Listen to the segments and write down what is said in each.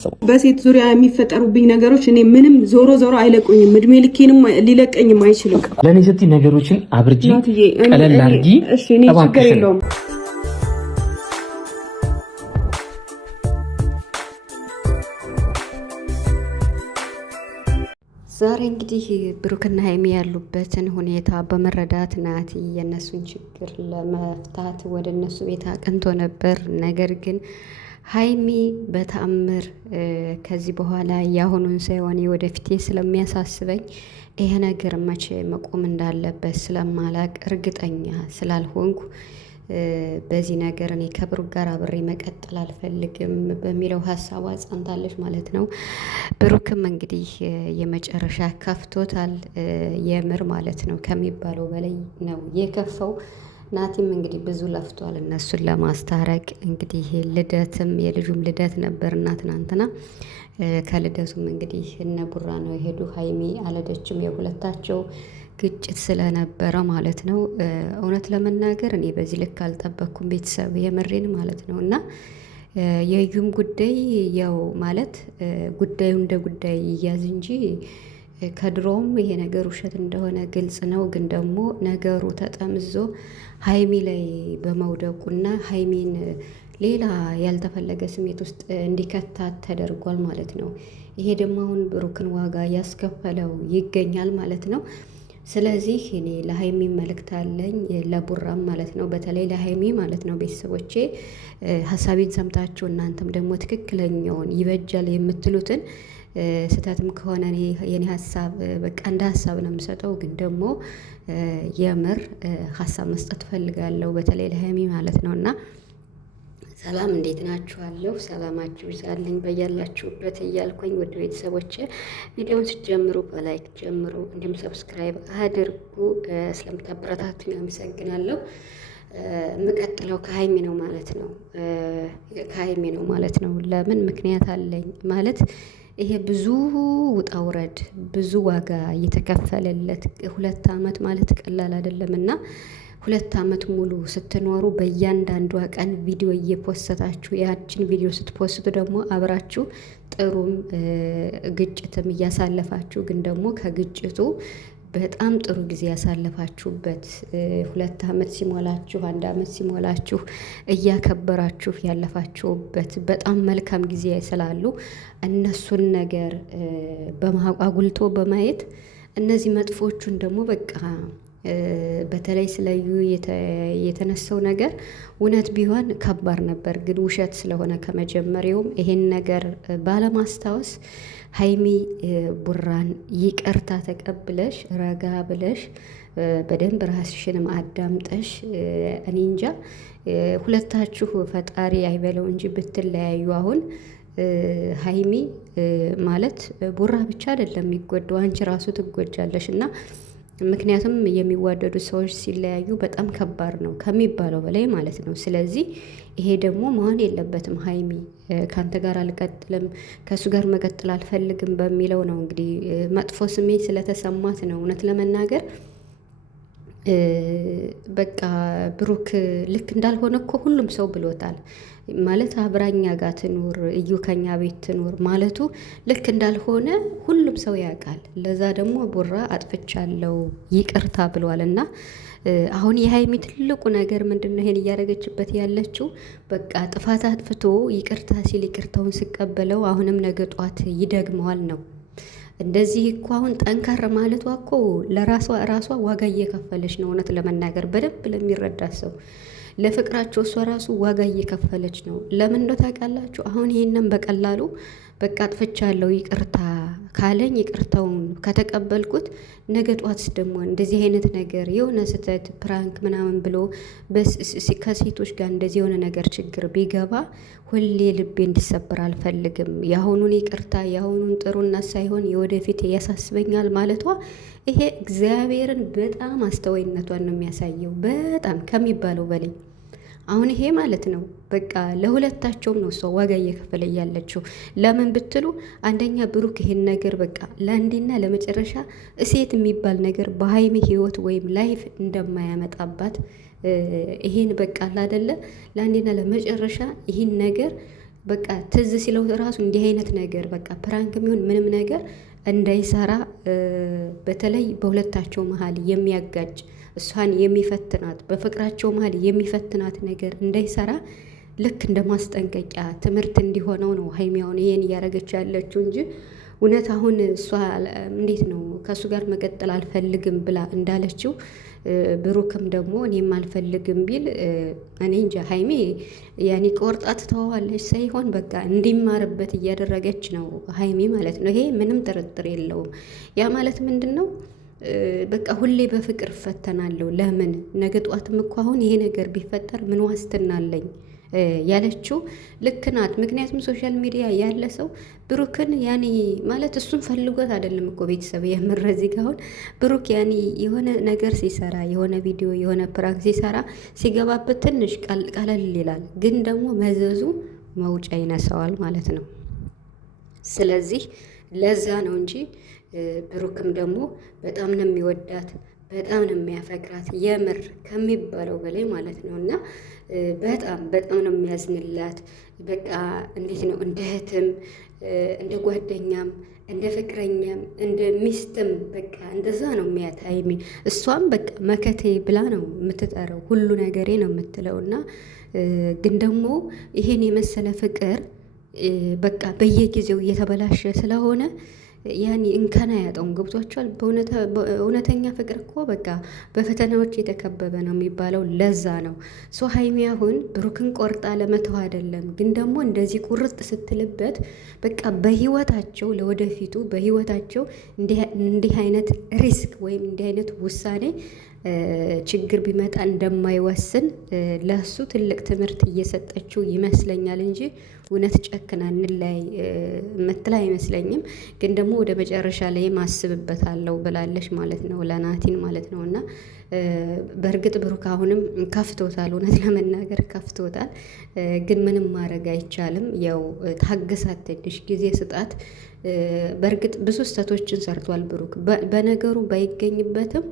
በሴት ዙሪያ የሚፈጠሩብኝ ነገሮች እኔ ምንም ዞሮ ዞሮ አይለቁኝም። እድሜ ልኬንም ሊለቀኝም አይችልም። ለኔ ስትይ ነገሮችን አብርጂ ቀለል አድርጊ። እሺ እኔ ችግር የለውም። ዛሬ እንግዲህ ብሩክና ሀይሚ ያሉበትን ሁኔታ በመረዳት ናቲ የነሱን ችግር ለመፍታት ወደ እነሱ ቤት አቅንቶ ነበር። ነገር ግን ሀይሚ በተአምር ከዚህ በኋላ ያሁኑን ሳይሆን ወደፊቴ ስለሚያሳስበኝ ይሄ ነገር መቼ መቆም እንዳለበት ስለማላቅ እርግጠኛ ስላልሆንኩ በዚህ ነገር እኔ ከብሩክ ጋር አብሬ መቀጠል አልፈልግም በሚለው ሀሳቧ ጸንታለች ማለት ነው። ብሩክም እንግዲህ የመጨረሻ ከፍቶታል የምር ማለት ነው። ከሚባለው በላይ ነው የከፈው። ናቲም እንግዲህ ብዙ ለፍቷል እነሱን ለማስታረቅ። እንግዲህ ልደትም የልጁም ልደት ነበርና ትናንትና ከልደቱም እንግዲህ እነ ቡራ ነው የሄዱ። ሀይሚ አልሄደችም፣ የሁለታቸው ግጭት ስለነበረ ማለት ነው። እውነት ለመናገር እኔ በዚህ ልክ አልጠበቅኩም ቤተሰብ የምሬን ማለት ነው። እና የዩም ጉዳይ ያው ማለት ጉዳዩ እንደ ጉዳይ ይያዝ እንጂ ከድሮውም ይሄ ነገር ውሸት እንደሆነ ግልጽ ነው። ግን ደግሞ ነገሩ ተጠምዞ ሀይሚ ላይ በመውደቁና ሀይሚን ሌላ ያልተፈለገ ስሜት ውስጥ እንዲከታት ተደርጓል ማለት ነው። ይሄ ደግሞ አሁን ብሩክን ዋጋ ያስከፈለው ይገኛል ማለት ነው። ስለዚህ እኔ ለሀይሚ መልእክት አለኝ፣ ለቡራም ማለት ነው። በተለይ ለሀይሚ ማለት ነው። ቤተሰቦቼ ሀሳቤን ሰምታችሁ እናንተም ደግሞ ትክክለኛውን ይበጃል የምትሉትን ስህተትም ከሆነ የኔ ሀሳብ በቃ እንደ ሀሳብ ነው የምሰጠው። ግን ደግሞ የምር ሀሳብ መስጠት ፈልጋለሁ በተለይ ለሀይሚ ማለት ነው። እና ሰላም እንዴት ናችኋለሁ? ሰላማችሁ ይዛልኝ በያላችሁበት እያልኩኝ ወደ ቤተሰቦቼ ቪዲዮውን ስትጀምሩ በላይክ ጀምሩ፣ እንዲሁም ሰብስክራይብ አድርጉ። ስለምታበረታቱኝ አመሰግናለሁ። የምቀጥለው ከሀይሚ ነው ማለት ነው። ከሀይሚ ነው ማለት ነው። ለምን ምክንያት አለኝ ማለት ይሄ ብዙ ውጣ ውረድ ብዙ ዋጋ እየተከፈለለት 2 ዓመት ማለት ቀላል አይደለም። እና 2 ዓመት ሙሉ ስትኖሩ በእያንዳንዷ ቀን ቪዲዮ እየፖሰታችሁ ያችን ቪዲዮ ስትፖስቱ ደግሞ አብራችሁ ጥሩም ግጭትም እያሳለፋችሁ ግን ደግሞ ከግጭቱ በጣም ጥሩ ጊዜ ያሳለፋችሁበት 2 ዓመት ሲሞላችሁ 1 ዓመት ሲሞላችሁ እያከበራችሁ ያለፋችሁበት በጣም መልካም ጊዜ ስላሉ እነሱን ነገር አጉልቶ በማየት እነዚህ መጥፎቹን ደግሞ በቃ በተለይ ስለዩ የተነሳው ነገር እውነት ቢሆን ከባድ ነበር። ግን ውሸት ስለሆነ ከመጀመሪያውም ይሄን ነገር ባለማስታወስ ሀይሚ ቡራን ይቅርታ ተቀብለሽ ረጋ ብለሽ በደንብ ራስሽንም አዳምጠሽ እኔ እንጃ ሁለታችሁ ፈጣሪ አይበለው እንጂ ብትለያዩ አሁን ሀይሚ ማለት ቡራ ብቻ አይደለም የሚጎዳው አንቺ ራሱ ትጎጃለሽ። እና ምክንያቱም የሚዋደዱ ሰዎች ሲለያዩ በጣም ከባድ ነው ከሚባለው በላይ ማለት ነው። ስለዚህ ይሄ ደግሞ መሆን የለበትም። ሀይሚ ከአንተ ጋር አልቀጥልም ከእሱ ጋር መቀጠል አልፈልግም በሚለው ነው እንግዲህ መጥፎ ስሜት ስለተሰማት ነው። እውነት ለመናገር በቃ ብሩክ ልክ እንዳልሆነ እኮ ሁሉም ሰው ብሎታል ማለት አብራኛ ጋር ትኑር እዩ ከኛ ቤት ትኑር ማለቱ ልክ እንዳልሆነ ሁሉም ሰው ያውቃል። ለዛ ደግሞ ቡራ አጥፍቻለሁ ይቅርታ ብሏል። እና አሁን የሀይሚ ትልቁ ነገር ምንድነው? ይሄን እያደረገችበት ያለችው በቃ ጥፋት አጥፍቶ ይቅርታ ሲል ይቅርታውን ሲቀበለው አሁንም ነገ ጧት ይደግመዋል ነው። እንደዚህ እኮ አሁን ጠንካራ ማለቷ እኮ ለራሷ ዋጋ እየከፈለች ነው። እውነት ለመናገር በደንብ ለሚረዳ ሰው ለፍቅራቸው እሷ ራሱ ዋጋ እየከፈለች ነው። ለምን ነው ታውቃላችሁ? አሁን ይሄንን በቀላሉ በቃ አጥፍቻለሁ ይቅርታ ካለኝ ይቅርታውን ከተቀበልኩት ነገ ጧት ደግሞ እንደዚህ አይነት ነገር የሆነ ስህተት ፕራንክ ምናምን ብሎ ከሴቶች ጋር እንደዚህ የሆነ ነገር ችግር ቢገባ ሁሌ ልቤ እንዲሰበር አልፈልግም። የአሁኑን ይቅርታ የአሁኑን ጥሩነት ሳይሆን የወደፊት ያሳስበኛል ማለቷ ይሄ እግዚአብሔርን በጣም አስተዋይነቷን ነው የሚያሳየው በጣም ከሚባለው በላይ። አሁን ይሄ ማለት ነው በቃ ለሁለታቸውም ነው እሷ ዋጋ እየከፈለ ያለችው። ለምን ብትሉ አንደኛ ብሩክ ይሄን ነገር በቃ ለአንዴና ለመጨረሻ እሴት የሚባል ነገር በሀይሚ ህይወት ወይም ላይፍ እንደማያመጣባት ይሄን በቃ አይደለ ለአንዴና ለመጨረሻ ይሄን ነገር በቃ ትዝ ሲለው ራሱ እንዲህ አይነት ነገር በቃ ፕራንክ የሚሆን ምንም ነገር እንዳይሰራ በተለይ በሁለታቸው መሀል የሚያጋጭ እሷን የሚፈትናት በፍቅራቸው መሀል የሚፈትናት ነገር እንዳይሰራ ልክ እንደ ማስጠንቀቂያ ትምህርት እንዲሆነው ነው ሀይሚያውን ይሄን እያደረገች ያለችው እንጂ እውነት አሁን እሷ እንዴት ነው ከእሱ ጋር መቀጠል አልፈልግም ብላ እንዳለችው ብሩክም ደግሞ እኔም አልፈልግም ቢል እኔ እንጃ ሀይሚ ያኔ ቆርጣ ትተዋለች ሳይሆን በቃ እንዲማርበት እያደረገች ነው ሀይሚ ማለት ነው። ይሄ ምንም ጥርጥር የለውም። ያ ማለት ምንድን ነው? በቃ ሁሌ በፍቅር እፈተናለሁ። ለምን ነገ ጧትም እኮ አሁን ይሄ ነገር ቢፈጠር ምን ዋስትና አለኝ ያለችው ልክ ናት። ምክንያቱም ሶሻል ሚዲያ ያለ ሰው ብሩክን ያኔ ማለት እሱን ፈልጎት አይደለም እኮ ቤተሰብ የምር እዚህ ጋር አሁን ብሩክ ያኔ የሆነ ነገር ሲሰራ የሆነ ቪዲዮ የሆነ ፕራንክ ሲሰራ ሲገባበት ትንሽ ቀለል ይላል፣ ግን ደግሞ መዘዙ መውጫ ይነሳዋል ማለት ነው። ስለዚህ ለዛ ነው እንጂ ብሩክም ደግሞ በጣም ነው የሚወዳት በጣም ነው የሚያፈቅራት የምር ከሚባለው በላይ ማለት ነው። እና በጣም ነው የሚያዝንላት። በቃ እንዴት ነው እንደ እህትም እንደ ጓደኛም እንደ ፍቅረኛም እንደ ሚስትም በቃ እንደዛ ነው የሚያት ሀይሚ። እሷም በቃ መከቴ ብላ ነው የምትጠራው፣ ሁሉ ነገሬ ነው የምትለው። እና ግን ደግሞ ይሄን የመሰለ ፍቅር በቃ በየጊዜው እየተበላሸ ስለሆነ ያኔ እንከን አያጣውም። ገብቷቸዋል። በእውነተኛ ፍቅር እኮ በቃ በፈተናዎች የተከበበ ነው የሚባለው ለዛ ነው። ሶ ሀይሚ አሁን ብሩክን ቆርጣ ለመተው አይደለም፣ ግን ደግሞ እንደዚህ ቁርጥ ስትልበት በቃ በህይወታቸው ለወደፊቱ በህይወታቸው እንዲህ አይነት ሪስክ ወይም እንዲህ አይነት ውሳኔ ችግር ቢመጣ እንደማይወስን ለሱ ትልቅ ትምህርት እየሰጠችው ይመስለኛል እንጂ እውነት ጨክና እንለያይ የምትል አይመስለኝም። ግን ደግሞ ወደ መጨረሻ ላይ ማስብበታለሁ ብላለች ማለት ነው፣ ለናቲን ማለት ነው። እና በእርግጥ ብሩክ አሁንም ከፍቶታል፣ እውነት ለመናገር ከፍቶታል። ግን ምንም ማድረግ አይቻልም። ያው ታገሳት፣ ትንሽ ጊዜ ስጣት። በእርግጥ ብዙ ስህተቶችን ሰርቷል ብሩክ፣ በነገሩ ባይገኝበትም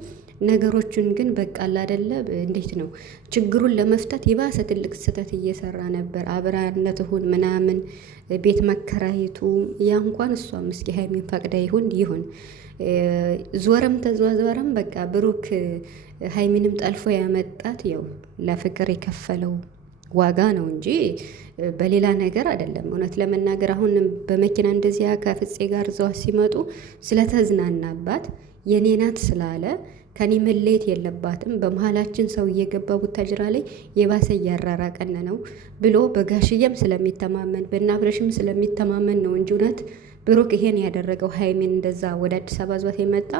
ነገሮችን ግን በቃ አይደለ እንዴት ነው ችግሩን ለመፍታት የባሰ ትልቅ ስህተት እየሰራ ነበር። አብራነት ሁን ምናምን ቤት መከራየቱ ያ እንኳን እሷም እስኪ ሀይሚን ፈቅዳ ይሁን ዞረም ተዟዟረም በቃ ብሩክ ሀይሚንም ጠልፎ ያመጣት ያው ለፍቅር የከፈለው ዋጋ ነው እንጂ በሌላ ነገር አይደለም። እውነት ለመናገር አሁን በመኪና እንደዚያ ከፍፄ ጋር እዛው ሲመጡ ስለተዝናናባት የኔ ናት ስላለ ከኔ መለየት የለባትም በመሀላችን ሰው እየገባ ቡታጅራ ላይ የባሰ እያራራቀን ነው ብሎ በጋሽዬም ስለሚተማመን በእናብረሽም ስለሚተማመን ነው እንጂ እውነት ብሩክ ይሄን ያደረገው ሀይሚን እንደዛ ወደ አዲስ አበባ ዟት የመጣ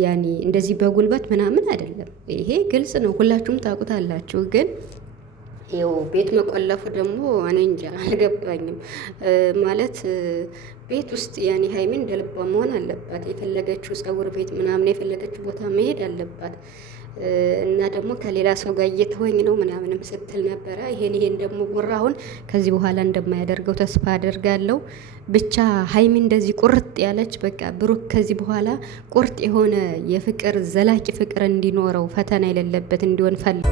ያኔ እንደዚህ በጉልበት ምናምን አይደለም። ይሄ ግልጽ ነው፣ ሁላችሁም ታውቁታላችሁ። ግን ይኸው ቤት መቆለፉ ደግሞ እኔ እንጃ አልገባኝም። ማለት ቤት ውስጥ ያኔ ሀይሚን እንደ ልቧ መሆን አለባት። የፈለገችው ፀጉር ቤት ምናምን የፈለገችው ቦታ መሄድ አለባት። እና ደግሞ ከሌላ ሰው ጋር እየተወኝ ነው ምናምንም ስትል ነበረ። ይሄን ደግሞ ጉራ አሁን ከዚህ በኋላ እንደማያደርገው ተስፋ አደርጋለሁ። ብቻ ሀይሚ እንደዚህ ቁርጥ ያለች በቃ ብሩክ ከዚህ በኋላ ቁርጥ የሆነ የፍቅር ዘላቂ ፍቅር እንዲኖረው ፈተና የሌለበት እንዲሆን ፈልግ